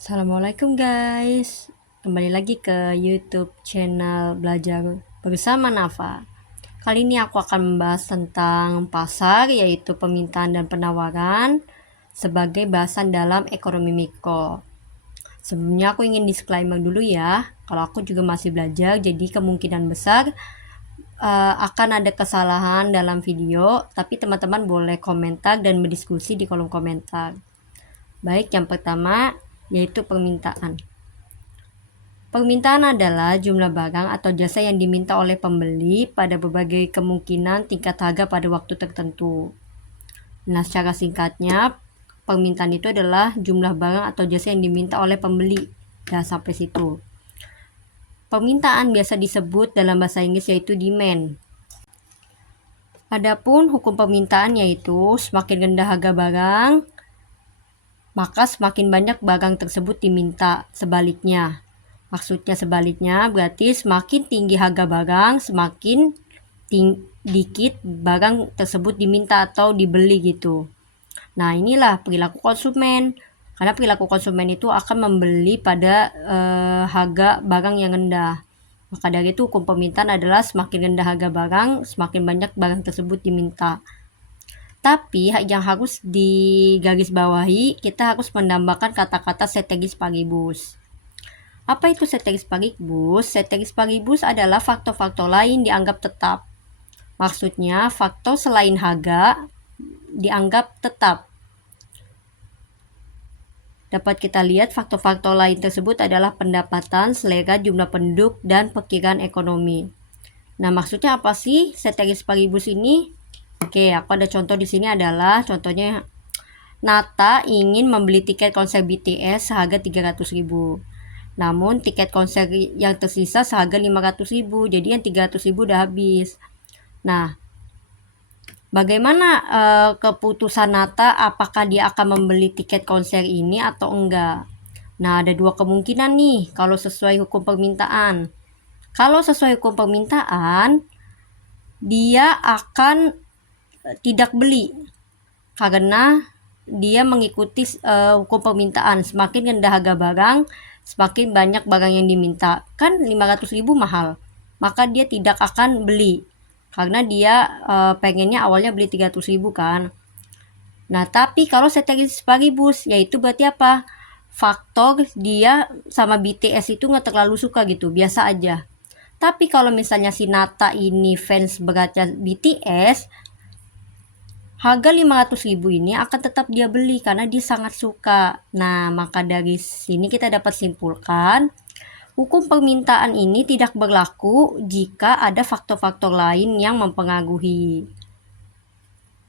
Assalamualaikum guys, kembali lagi ke YouTube channel Belajar Bersama Nafa. Kali ini aku akan membahas tentang pasar, yaitu permintaan dan penawaran sebagai bahasan dalam ekonomi mikro. Sebelumnya aku ingin disclaimer dulu ya, kalau aku juga masih belajar, jadi kemungkinan besar akan ada kesalahan dalam video, tapi teman-teman boleh komentar dan berdiskusi di kolom komentar. Baik, yang pertama yaitu permintaan. Permintaan adalah jumlah barang atau jasa yang diminta oleh pembeli pada berbagai kemungkinan tingkat harga pada waktu tertentu. Nah, secara singkatnya, permintaan itu adalah jumlah barang atau jasa yang diminta oleh pembeli. Ya, sampai situ. Permintaan biasa disebut dalam bahasa Inggris yaitu demand. Adapun hukum permintaan yaitu semakin rendah harga barang, maka semakin banyak barang tersebut diminta. Sebaliknya, maksudnya sebaliknya berarti semakin tinggi harga barang, semakin dikit barang tersebut diminta atau dibeli gitu. Nah, inilah perilaku konsumen. Karena perilaku konsumen itu akan membeli pada harga barang yang rendah. Maka dari itu hukum permintaan adalah semakin rendah harga barang, semakin banyak barang tersebut diminta. Tapi yang harus digarisbawahi, kita harus menambahkan kata-kata ceteris paribus. Apa itu ceteris paribus? Ceteris paribus adalah faktor-faktor lain dianggap tetap. Maksudnya, faktor selain harga dianggap tetap. Dapat kita lihat faktor-faktor lain tersebut adalah pendapatan, selera, jumlah penduduk, dan perkiraan ekonomi. Nah, maksudnya apa sih ceteris paribus ini? Oke, aku ada contoh di sini adalah contohnya Nata ingin membeli tiket konser BTS seharga 300.000. Namun tiket konser yang tersisa seharga 500.000. Jadi yang 300.000 udah habis. Nah, bagaimana keputusan Nata apakah dia akan membeli tiket konser ini atau enggak? Nah, ada dua kemungkinan nih kalau sesuai hukum permintaan. Kalau sesuai hukum permintaan, dia akan tidak beli karena dia mengikuti hukum permintaan. Semakin rendah harga barang, semakin banyak barang yang diminta. Kan 500.000 mahal, maka dia tidak akan beli karena dia pengennya awalnya beli 300.000 kan. Nah, tapi kalau ceteris paribus, yaitu berarti apa? Faktor dia sama BTS itu nggak terlalu suka gitu, biasa aja. Tapi kalau misalnya si Nata ini fans beratnya BTS, harga 500.000 ini akan tetap dia beli karena dia sangat suka. Nah, maka dari sini kita dapat simpulkan, hukum permintaan ini tidak berlaku jika ada faktor-faktor lain yang mempengaruhi.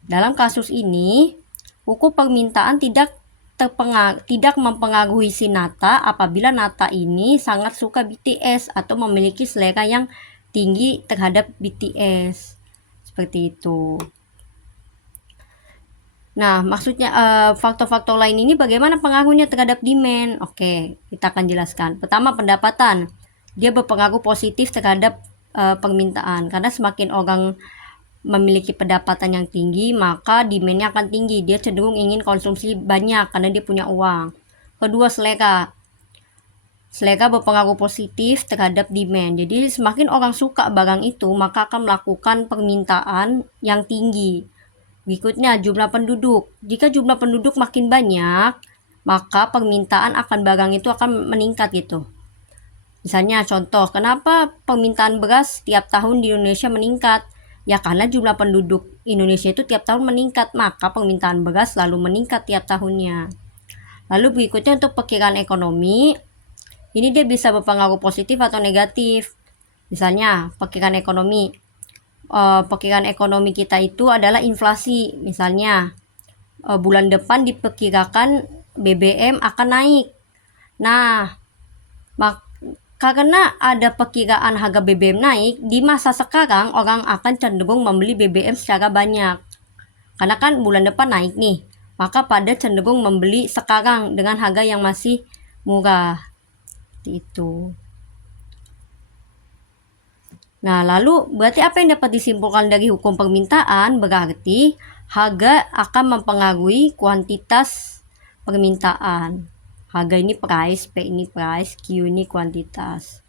Dalam kasus ini, hukum permintaan tidak mempengaruhi si Nata apabila Nata ini sangat suka BTS atau memiliki selera yang tinggi terhadap BTS. Seperti itu. Nah, maksudnya faktor-faktor lain ini bagaimana pengaruhnya terhadap demand? Oke, kita akan jelaskan. Pertama, pendapatan. Dia berpengaruh positif terhadap permintaan karena semakin orang memiliki pendapatan yang tinggi, maka demand-nya akan tinggi. Dia cenderung ingin konsumsi banyak karena dia punya uang. Kedua, selera. Selera berpengaruh positif terhadap demand. Jadi semakin orang suka barang itu, maka akan melakukan permintaan yang tinggi. Berikutnya, jumlah penduduk. Jika jumlah penduduk makin banyak, maka permintaan akan barang itu akan meningkat gitu. Misalnya contoh, kenapa permintaan beras tiap tahun di Indonesia meningkat? Ya karena jumlah penduduk Indonesia itu tiap tahun meningkat, maka permintaan beras selalu meningkat tiap tahunnya. Lalu berikutnya untuk perkiraan ekonomi, ini dia bisa berpengaruh positif atau negatif. Misalnya perkiraan ekonomi, perkiraan ekonomi kita itu adalah inflasi. Misalnya bulan depan diperkirakan BBM akan naik. Nah, karena ada perkiraan harga BBM naik, di masa sekarang orang akan cenderung membeli BBM secara banyak. Karena kan bulan depan naik nih, maka pada cenderung membeli sekarang dengan harga yang masih murah. Itu. Nah, lalu berarti apa yang dapat disimpulkan dari hukum permintaan? Berarti harga akan mempengaruhi kuantitas permintaan. Harga ini price, P ini price, Q ini kuantitas.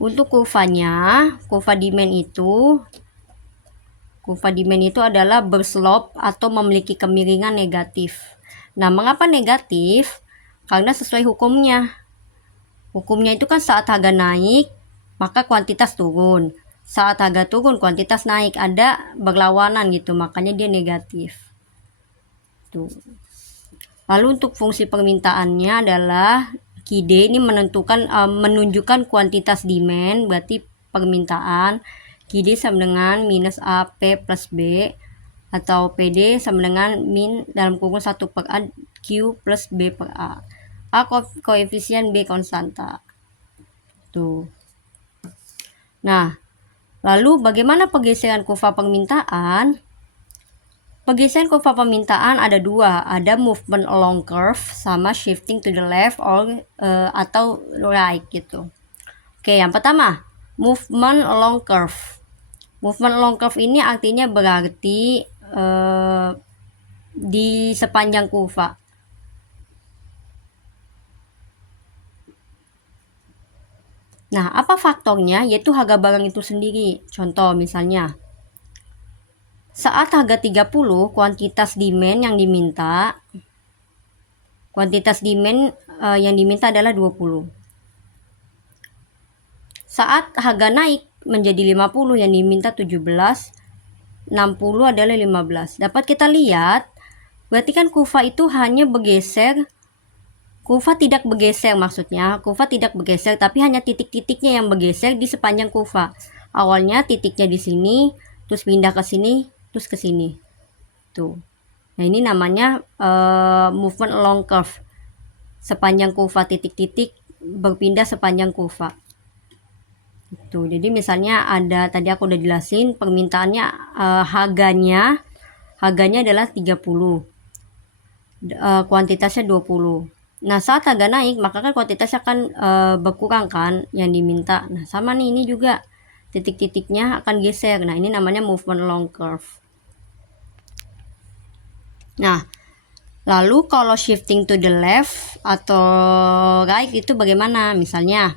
Untuk kurvanya, kurva demand itu adalah berslope atau memiliki kemiringan negatif. Nah, mengapa negatif? Karena sesuai hukumnya. Hukumnya itu kan saat harga naik, maka kuantitas turun. Saat harga turun, kuantitas naik. Ada berlawanan gitu, makanya dia negatif. Tuh. Lalu untuk fungsi permintaannya adalah QD ini menunjukkan kuantitas demand, berarti permintaan. QD sama dengan minus AP plus B, atau PD sama dengan min dalam kurung 1 per A Q plus B per A. A koefisien, B konstanta. Tuh. Nah, lalu bagaimana pergeseran kurva permintaan? Pergeseran kurva permintaan ada dua, ada movement along curve sama shifting to the left atau right gitu. Oke, yang pertama, movement along curve. Movement along curve ini artinya berarti di sepanjang kurva. Nah, apa faktornya? Yaitu harga barang itu sendiri. Contoh misalnya, saat harga 30, kuantitas demand yang diminta adalah 20. Saat harga naik menjadi 50, yang diminta 17, 60 adalah 15. Dapat kita lihat, berarti kan kurva itu hanya bergeser. Kurva tidak bergeser maksudnya, kurva tidak bergeser, tapi hanya titik-titiknya yang bergeser di sepanjang kurva. Awalnya titiknya di sini, terus pindah ke sini, terus ke sini. Tuh. Nah, ini namanya movement along curve. Sepanjang kurva, titik-titik berpindah sepanjang kurva. Tuh, jadi misalnya ada, tadi aku udah jelasin permintaannya, harganya adalah 30. Kuantitasnya 20. Nah, saat harga naik, maka kan kuantitasnya akan berkurang kan yang diminta. Nah, sama nih, ini juga titik-titiknya akan geser. Nah, ini namanya movement along curve. Nah, lalu kalau shifting to the left atau right itu bagaimana? Misalnya,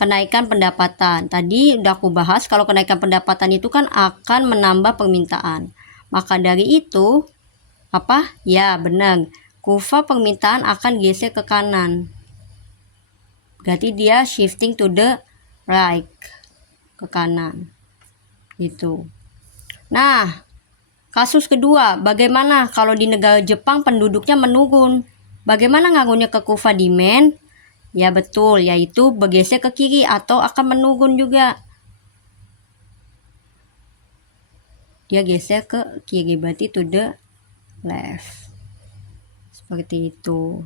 kenaikan pendapatan. Tadi udah aku bahas kalau kenaikan pendapatan itu kan akan menambah permintaan. Maka dari itu, apa? Ya, benar. Kurva permintaan akan geser ke kanan. Berarti dia shifting to the right, ke kanan. Gitu. Nah, kasus kedua, bagaimana kalau di negara Jepang penduduknya menurun? Bagaimana ngaruhnya ke kurva demand? Ya betul, yaitu bergeser ke kiri atau akan menurun juga. Dia geser ke kiri, berarti to the left. Seperti itu.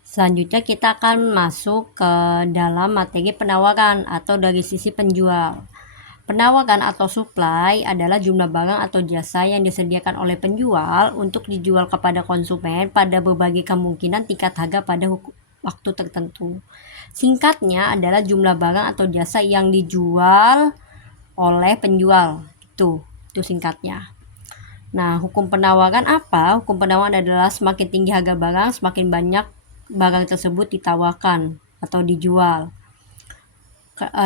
Selanjutnya kita akan masuk ke dalam materi penawaran atau dari sisi penjual. Penawaran atau supply adalah jumlah barang atau jasa yang disediakan oleh penjual untuk dijual kepada konsumen pada berbagai kemungkinan tingkat harga pada waktu tertentu. Singkatnya adalah jumlah barang atau jasa yang dijual oleh penjual. Itu singkatnya. Nah, hukum penawaran apa? Hukum penawaran adalah semakin tinggi harga barang, semakin banyak barang tersebut ditawarkan atau dijual.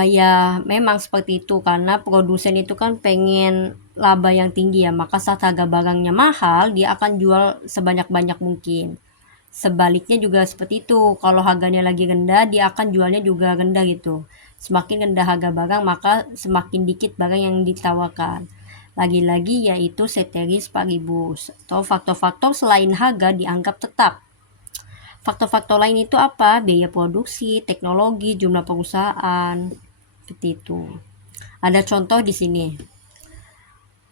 Ya, memang seperti itu karena produsen itu kan pengen laba yang tinggi ya, maka saat harga barangnya mahal, dia akan jual sebanyak-banyak mungkin. Sebaliknya juga seperti itu, kalau harganya lagi rendah, dia akan jualnya juga rendah gitu. Semakin rendah harga barang, maka semakin dikit barang yang ditawarkan. Lagi-lagi yaitu ceteris paribus atau faktor-faktor selain harga dianggap tetap. Faktor-faktor lain itu apa? Biaya produksi, teknologi, jumlah perusahaan, seperti itu. Ada contoh di sini.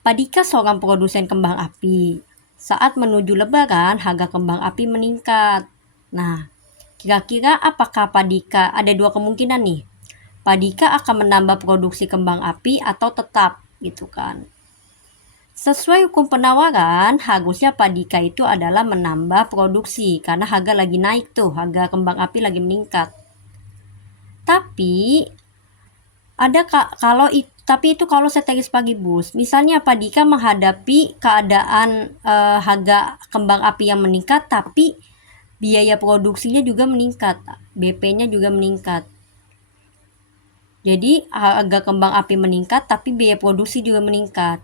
Pak Dika seorang produsen kembang api. Saat menuju Lebaran, harga kembang api meningkat. Nah, kira-kira apakah Pak Dika, ada dua kemungkinan nih. Pak Dika akan menambah produksi kembang api atau tetap, gitu kan. Sesuai hukum penawaran, harusnya Pak Dika itu adalah menambah produksi karena harga lagi naik tuh, harga kembang api lagi meningkat. Tapi Tapi itu kalau ceteris paribus, misalnya Pak Dika menghadapi keadaan harga kembang api yang meningkat, tapi biaya produksinya juga meningkat, BP-nya juga meningkat. Jadi harga kembang api meningkat, tapi biaya produksi juga meningkat.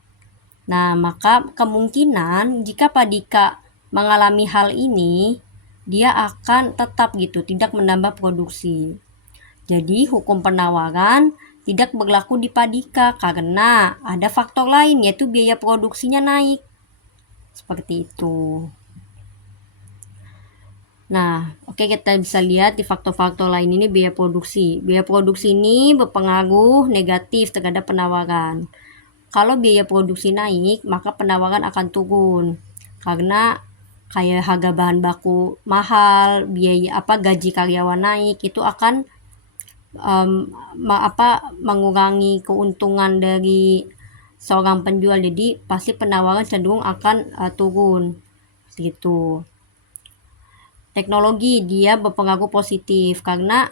Nah, maka kemungkinan jika Pak Dika mengalami hal ini, dia akan tetap gitu, tidak menambah produksi. Jadi hukum penawaran tidak berlaku di Pak Dika karena ada faktor lain yaitu biaya produksinya naik. Seperti itu. Nah, oke, kita bisa lihat di faktor-faktor lain ini biaya produksi. Biaya produksi ini berpengaruh negatif terhadap penawaran. Kalau biaya produksi naik, maka penawaran akan turun. Karena kayak harga bahan baku mahal, biaya gaji karyawan naik, itu akan mengurangi keuntungan dari seorang penjual. Jadi pasti penawaran cenderung akan turun gitu. Teknologi dia berpengaruh positif karena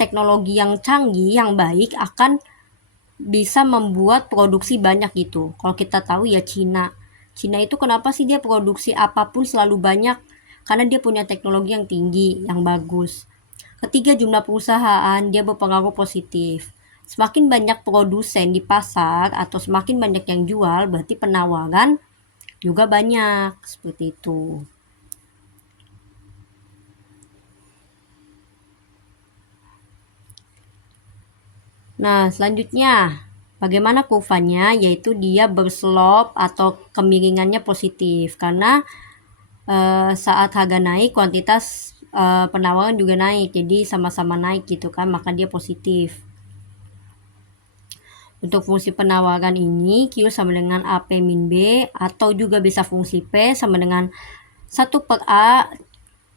teknologi yang canggih, yang baik akan bisa membuat produksi banyak gitu. Kalau kita tahu ya Cina itu kenapa sih dia produksi apapun selalu banyak? Karena dia punya teknologi yang tinggi, yang bagus. Ketiga, jumlah perusahaan dia berpengaruh positif. Semakin banyak produsen di pasar atau semakin banyak yang jual, berarti penawaran juga banyak. Seperti itu. Nah, selanjutnya, bagaimana kurvanya? Yaitu dia berslop atau kemiringannya positif. Karena saat harga naik, kuantitas penawaran juga naik. Jadi sama-sama naik gitu kan, maka dia positif. Untuk fungsi penawaran ini, Q sama dengan AP min B, atau juga bisa fungsi P sama dengan 1 per A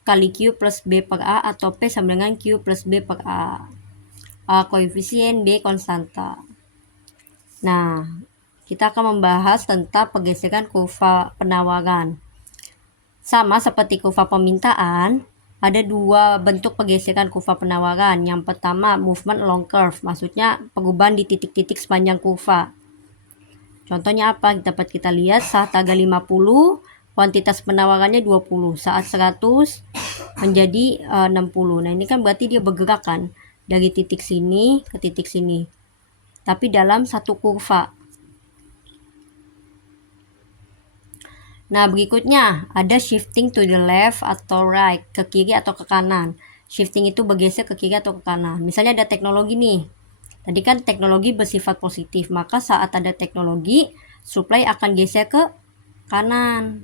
kali Q plus B per A, atau P sama dengan Q plus B per A. A koefisien, B konstanta. Nah, kita akan membahas tentang pergeseran kurva penawaran. Sama seperti kurva permintaan, ada dua bentuk pergeseran kurva penawaran. Yang pertama, movement along curve, maksudnya perubahan di titik-titik sepanjang kurva. Contohnya apa? Dapat kita lihat saat harga 50, kuantitas penawarannya 20, saat 100 menjadi 60. Nah, ini kan berarti dia bergerak kan dari titik sini ke titik sini. Tapi dalam satu kurva. Nah, berikutnya ada shifting to the left atau right, ke kiri atau ke kanan. Shifting itu bergeser ke kiri atau ke kanan. Misalnya ada teknologi nih. Tadi kan teknologi bersifat positif, maka saat ada teknologi, supply akan geser ke kanan.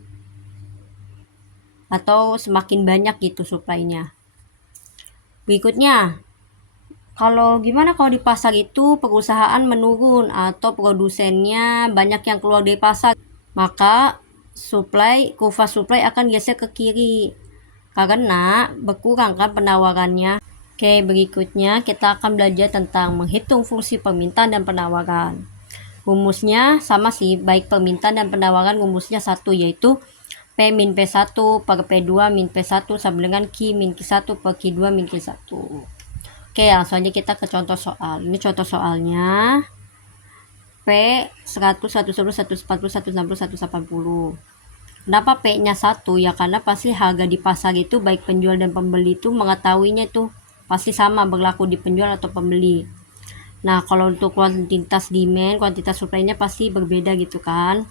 Atau semakin banyak gitu supply-nya. Berikutnya, gimana kalau di pasar itu perusahaan menurun atau produsennya banyak yang keluar dari pasar, maka kurva supply akan geser ke kiri karena berkurang kan penawarannya. Oke, berikutnya kita akan belajar tentang menghitung fungsi permintaan dan penawaran. Rumusnya sama sih, baik permintaan dan penawaran rumusnya satu, yaitu P min P1 per P2 min P1 sama dengan Q min Q1 per Q2 min Q1. Oke, langsung aja kita ke contoh soal. Ini contoh soalnya. P 100, 110, 140, 160, 180. Kenapa P-nya 1? Ya karena pasti harga di pasar itu baik penjual dan pembeli itu mengetahuinya itu pasti sama berlaku di penjual atau pembeli. Nah, kalau untuk kuantitas demand, kuantitas supply-nya pasti berbeda gitu kan.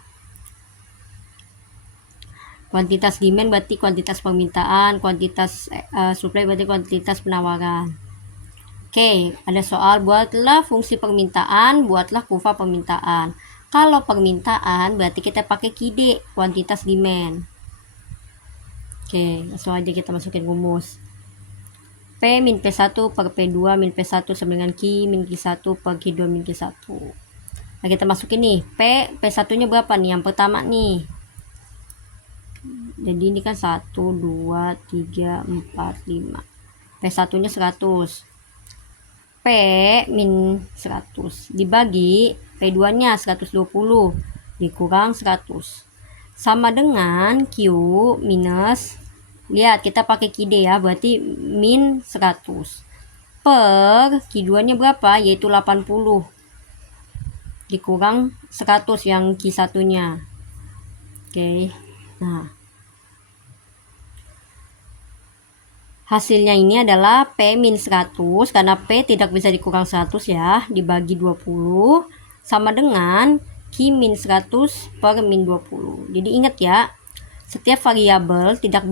Kuantitas demand berarti kuantitas permintaan, kuantitas supply berarti kuantitas penawaran. Oke, ada soal, buatlah fungsi permintaan, buatlah kurva permintaan. Kalau permintaan berarti kita pakai KID, kuantitas demand. Oke, langsung aja kita masukin rumus. P min P1 per P2 min P1 sama dengan Q min Q1 per Q2 min Q1. Nah, kita masukin nih, P1-nya berapa nih? Yang pertama nih. Jadi ini kan 1, 2, 3, 4, 5. P1-nya 100. P min 100 dibagi P2 nya 120 dikurang 100 sama dengan Q minus, lihat kita pakai KID ya, berarti min 100 per Q2 nya berapa, yaitu 80. dikurang 100 yang Q1-nya. Oke. Nah, hasilnya ini adalah P-100, karena P tidak bisa dikurang 100 ya, dibagi 20 sama dengan Q-100 per min 20. Jadi ingat ya, setiap variabel tidak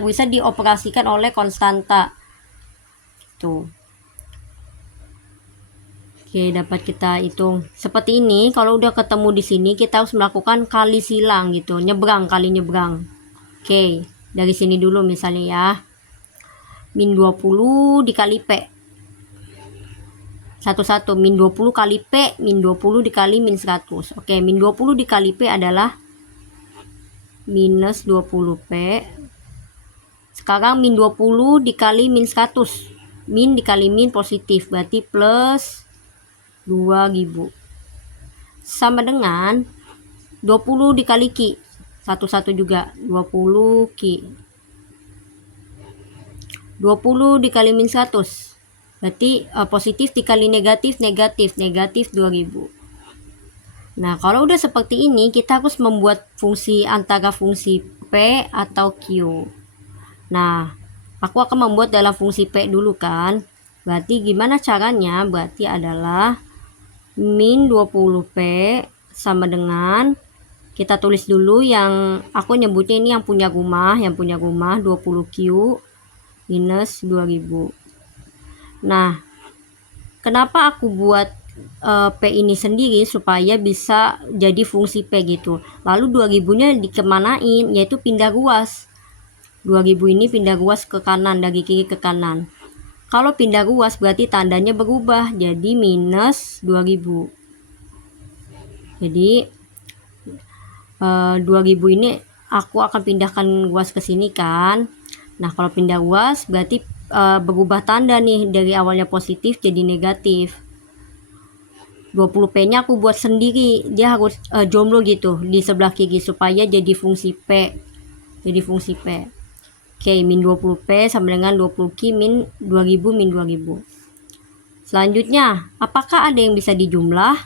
bisa dioperasikan oleh konstanta. Tuh. Oke, dapat kita hitung seperti ini. Kalau udah ketemu di sini, kita harus melakukan kali silang gitu, kali nyebrang. Oke, dari sini dulu misalnya ya. Min 20 dikali P. 11 min 20 kali P, min 20 dikali min 100. Oke, min 20 dikali P adalah minus 20P. Sekarang min 20 dikali min 100. Min dikali min positif, berarti plus 2000 sama dengan 20 dikali Q, 11 juga 20 Q, 20 dikali min 100 berarti positif dikali negatif 2000. Nah, kalau udah seperti ini, kita harus membuat fungsi antara fungsi P atau Q. Nah, aku akan membuat dalam fungsi P dulu kan. Berarti gimana caranya? Berarti adalah min 20P sama dengan, kita tulis dulu yang aku nyebutnya ini yang punya rumah 20Q minus 2000. Nah, kenapa aku buat P ini sendiri? Supaya bisa jadi fungsi P gitu. Lalu 2000-nya dikemanain? Yaitu pindah ruas. 2000 ini pindah ruas ke kanan, dari kiri ke kanan. Kalau pindah ruas berarti tandanya berubah jadi minus 2000. Jadi 2000 ini aku akan pindahkan ruas ke sini kan. Nah, kalau pindah ruas berarti berubah tanda nih, dari awalnya positif jadi negatif. 20P nya aku buat sendiri, dia harus jomblo gitu di sebelah kiri supaya jadi fungsi P. Oke, min 20P sama dengan 20Q min 2000. Selanjutnya, apakah ada yang bisa dijumlah?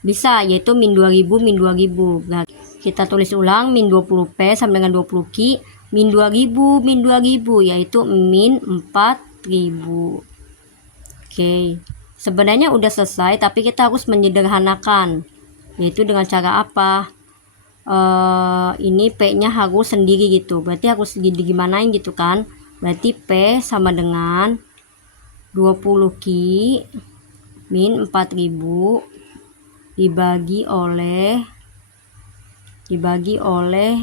Bisa, yaitu min 2000 min 2000. Nah, kita tulis ulang, min 20P sama dengan 20Q min 2000 yaitu min 4000. Oke, sebenarnya udah selesai, tapi kita harus menyederhanakan, yaitu dengan cara apa? Ini P nya harus sendiri gitu, berarti harus digimanain gitu kan. Berarti P sama dengan 20Q min 4000 dibagi oleh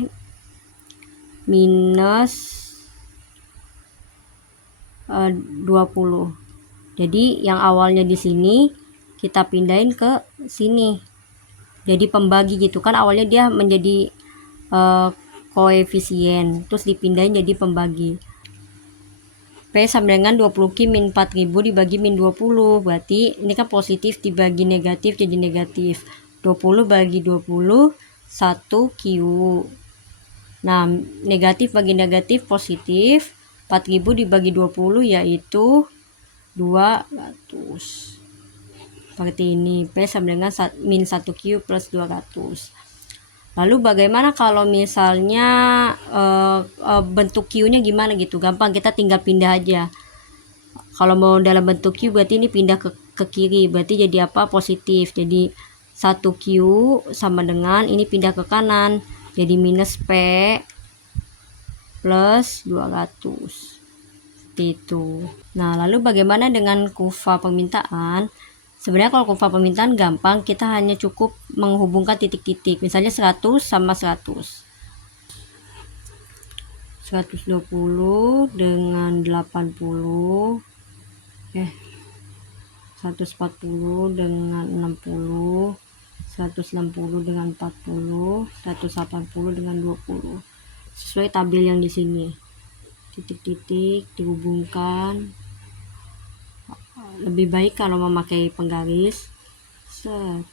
minus 20. Jadi yang awalnya di sini kita pindahin ke sini, jadi pembagi gitu kan. Awalnya dia menjadi koefisien, terus dipindahin jadi pembagi. P sama dengan 20Q min 4000 dibagi min 20, berarti ini kan positif dibagi negatif jadi negatif. 20 bagi 20 1Q. Nah, negatif bagi negatif positif. 4000 dibagi 20 yaitu 200. Seperti ini, P sama dengan min 1Q plus 200. Lalu bagaimana kalau misalnya bentuk Q-nya gimana gitu? Gampang, kita tinggal pindah aja. Kalau mau dalam bentuk Q berarti ini pindah ke kiri, berarti jadi apa? Positif. Jadi 1Q sama dengan ini pindah ke kanan, jadi minus P plus 200. Seperti itu. Nah, lalu bagaimana dengan kurva permintaan? Sebenarnya kalau kurva permintaan gampang, kita hanya cukup menghubungkan titik-titik. Misalnya 100 sama 100. 120 dengan 80. 140 dengan 60. 160 dengan 40. 180 dengan 20. Sesuai tabel yang di sini. Titik-titik dihubungkan. Lebih baik kalau memakai penggaris. Nah,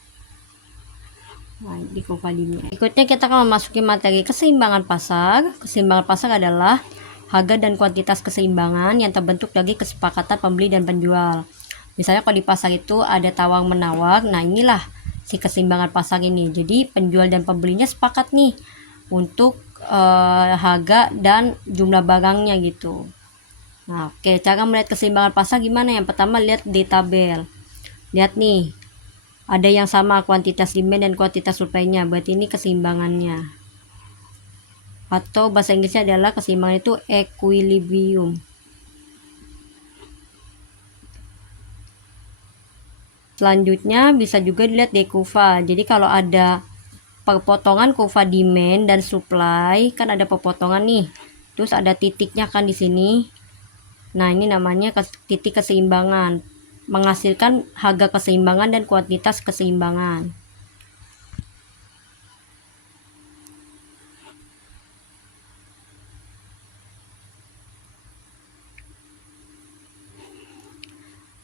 di kurva-nya. Berikutnya kita akan memasuki materi keseimbangan pasar. Keseimbangan pasar adalah harga dan kuantitas keseimbangan yang terbentuk dari kesepakatan pembeli dan penjual. Misalnya kalau di pasar itu ada tawar menawar, nah inilah si keseimbangan pasar ini. Jadi penjual dan pembelinya sepakat nih untuk harga dan jumlah barangnya gitu. Nah, oke, cara melihat keseimbangan pasar gimana? Yang pertama lihat di tabel. Lihat nih, ada yang sama kuantitas demand dan kuantitas supply-nya, berarti ini keseimbangannya. Atau bahasa Inggrisnya adalah keseimbangan itu equilibrium. Selanjutnya bisa juga dilihat di kurva. Jadi kalau ada perpotongan kurva demand dan supply, kan ada perpotongan nih. Terus ada titiknya kan di sini. Nah, ini namanya titik keseimbangan. Menghasilkan harga keseimbangan dan kuantitas keseimbangan.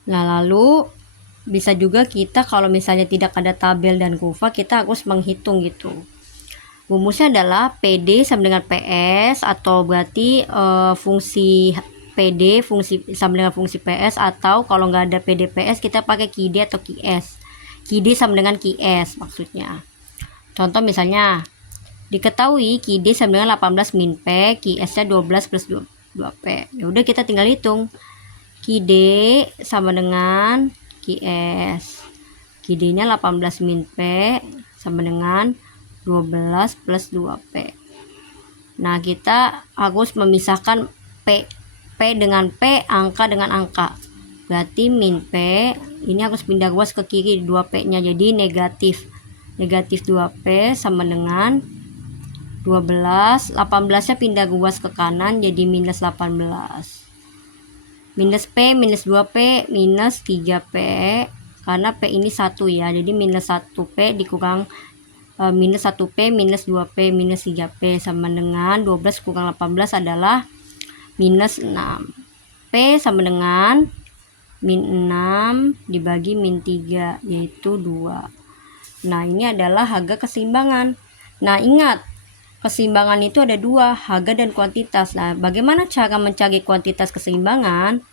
Nah, lalu bisa juga kita kalau misalnya tidak ada tabel dan kurva, kita harus menghitung gitu. Rumusnya adalah PD sama dengan PS, atau berarti fungsi PD sama dengan fungsi PS, atau kalau nggak ada PD PS kita pakai QD atau QS. QD sama dengan QS maksudnya. Contoh misalnya diketahui QD sama dengan 18 min P, QS-nya 12 plus 2P. Ya udah kita tinggal hitung. QD sama dengan QS. QD-nya 18 min P sama dengan 12 plus 2P. Nah, kita harus memisahkan P dengan P, angka dengan angka. Berarti min P ini harus pindah ruas ke kiri, 2P-nya jadi negatif. Negatif 2P sama dengan 12, 18-nya pindah ruas ke kanan jadi minus 18. Minus P, minus 2P, minus 3P. Karena P ini 1 ya, jadi minus 1P dikurang minus 1P, minus 2P, minus 3P sama dengan 12 kurang 18 adalah minus 6. P sama dengan min 6 dibagi min 3, yaitu 2. Nah, ini adalah harga keseimbangan. Nah, ingat, keseimbangan itu ada dua, harga dan kuantitas. Nah, bagaimana cara mencari kuantitas keseimbangan?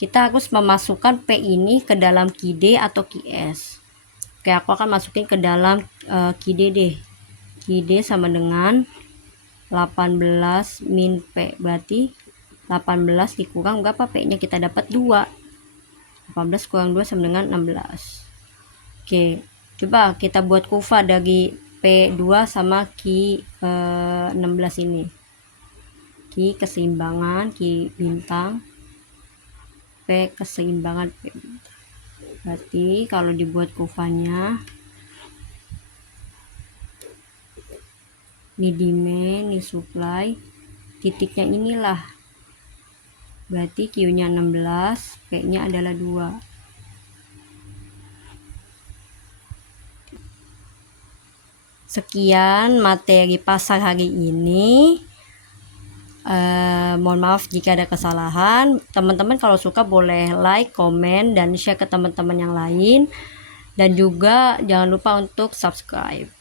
Kita harus memasukkan P ini ke dalam QD atau QS. Oke, aku akan masukin ke dalam QD deh. QD sama dengan 18 min P. Berarti 18 dikurang berapa P-nya? Kita dapat 2. 18 kurang 2 sama dengan 16. Oke, coba kita buat kurva dari P2 sama Q16 ini. Q keseimbangan, Q bintang, P keseimbangan, P bintang. Berarti kalau dibuat kurvanya, ini demand, ini supply, titiknya inilah. Berarti Q-nya 16, P-nya adalah 2. Sekian materi pasar hari ini. Mohon maaf jika ada kesalahan. Teman-teman kalau suka boleh like, komen, dan share ke teman-teman yang lain. Dan juga jangan lupa untuk subscribe.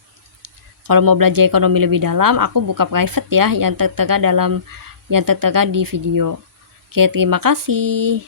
Kalau mau belajar ekonomi lebih dalam, aku buka private ya yang tertera di video. Oke, terima kasih.